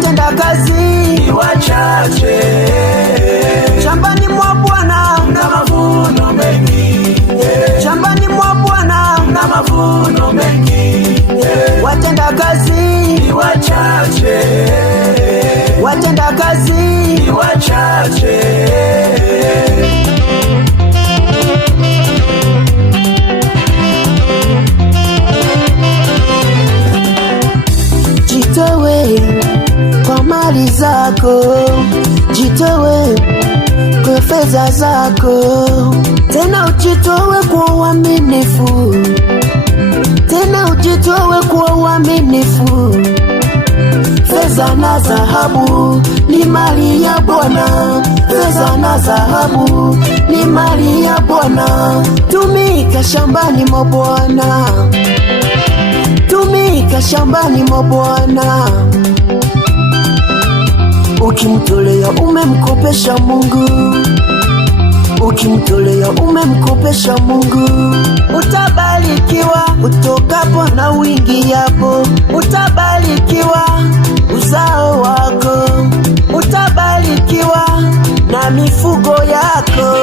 watenda kazi ni wachache. Shambani mwa Bwana kuna mavuno mengi, shambani mwa Bwana kuna mavuno mengi, watenda kazi ni wachache. watenda kazi ni wachache. Jitowe kwa mali zako, jitowe kwa fedha zako, tena ujitowe kwa uaminifu, tena ujitowe kwa uaminifu. Fedha na dhahabu ni mali ya Bwana, fedha na dhahabu ni mali ya Bwana. Tumika shambani mwa Bwana, tumika shambani mwa Bwana. Ukimtolea umemkopesha Mungu, ukimtolea umemkopesha Mungu. Utabarikiwa utokapo na uingiapo, utabarikiwa uzao wako, utabarikiwa na mifugo yako.